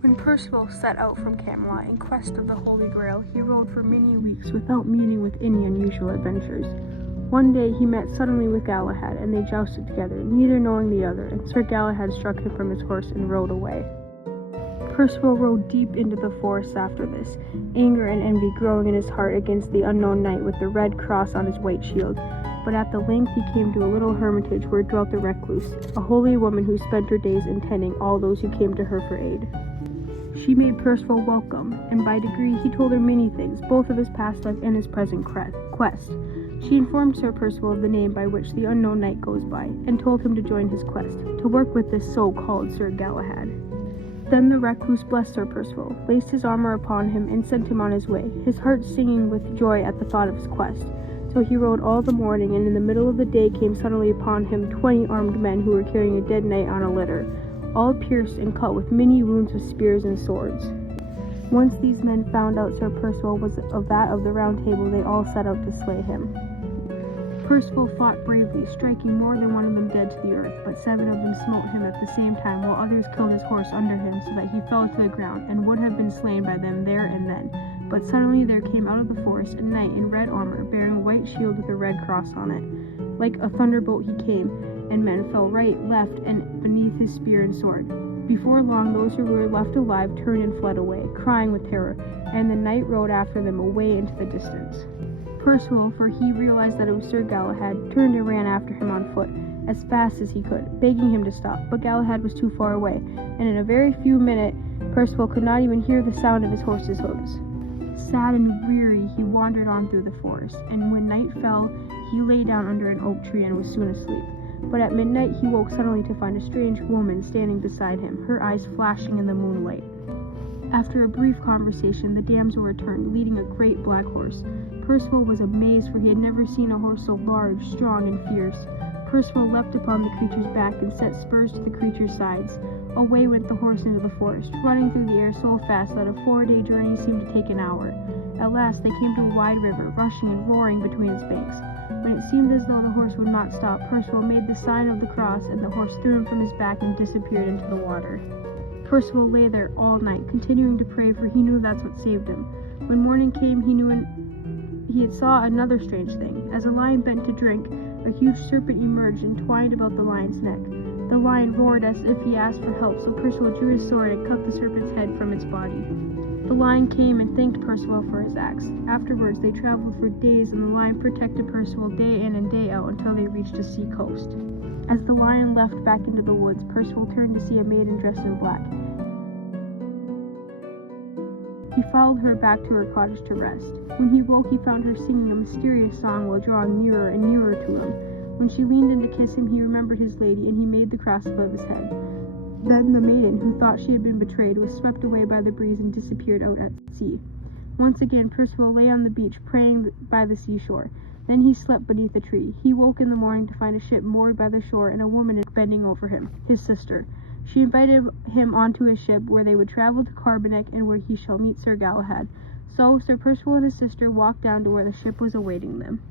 When Percival set out from Camelot in quest of the Holy Grail, he rode for many weeks without meeting with any unusual adventures. One day he met suddenly with Galahad, and they jousted together, neither knowing the other, and Sir Galahad struck him from his horse and rode away. Percival rode deep into the forest after this, anger and envy growing in his heart against the unknown knight with the red cross on his white shield. But at the length he came to a little hermitage where dwelt a recluse, a holy woman who spent her days in tending all those who came to her for aid. She made Percival welcome, and by degree he told her many things, both of his past life and his present quest. She informed Sir Percival of the name by which the unknown knight goes by, and told him to join his quest, to work with this so-called Sir Galahad. Then the recluse blessed Sir Percival, placed his armor upon him, and sent him on his way, his heart singing with joy at the thought of his quest. So he rode all the morning, and in the middle of the day came suddenly upon him 20 armed men who were carrying a dead knight on a litter, all pierced and cut with many wounds with spears and swords. Once these men found out Sir Percival was of that of the Round Table, they all set out to slay him. Percival fought bravely, striking more than one of them dead to the earth, but 7 of them smote him at the same time, while others killed his horse under him, so that he fell to the ground, and would have been slain by them there and then. But suddenly there came out of the forest a knight in red armor, bearing a white shield with a red cross on it. Like a thunderbolt he came, and men fell right, left, and beneath his spear and sword. Before long those who were left alive turned and fled away, crying with terror, and the knight rode after them away into the distance. Percival, for he realized that it was Sir Galahad, turned and ran after him on foot, as fast as he could, begging him to stop, but Galahad was too far away, and in a very few minutes Percival could not even hear the sound of his horse's hooves. Sad and weary he wandered on through the forest, and when night fell he lay down under an oak tree and was soon asleep. But at midnight he woke suddenly to find a strange woman standing beside him, her eyes flashing in the moonlight. After a brief conversation, the damsel returned, leading a great black horse. Percival was amazed, for he had never seen a horse so large, strong, and fierce. Percival leapt upon the creature's back and set spurs to the creature's sides. Away went the horse into the forest, running through the air so fast that a 4-day journey seemed to take an hour. At last they came to a wide river, rushing and roaring between its banks. When it seemed as though the horse would not stop, Percival made the sign of the cross, and the horse threw him from his back and disappeared into the water. Percival lay there all night, continuing to pray, for he knew that's what saved him. When morning came, he saw another strange thing. As a lion bent to drink, a huge serpent emerged and twined about the lion's neck. The lion roared as if he asked for help, so Percival drew his sword and cut the serpent's head from its body. The lion came and thanked Percival for his acts. Afterwards they traveled for days, and the lion protected Percival day in and day out until they reached a sea coast. As the lion left back into the woods, Percival turned to see a maiden dressed in black. He followed her back to her cottage to rest. When he woke, he found her singing a mysterious song while drawing nearer and nearer to him. When she leaned in to kiss him, he remembered his lady, and he made the cross above his head. Then the maiden, who thought she had been betrayed, was swept away by the breeze and disappeared out at sea. Once again Percival lay on the beach, praying by the seashore. Then he slept beneath a tree. He woke in the morning to find a ship moored by the shore and a woman bending over him, his sister. She invited him onto his ship, where they would travel to Carbonek and where he shall meet Sir Galahad. So Sir Percival and his sister walked down to where the ship was awaiting them.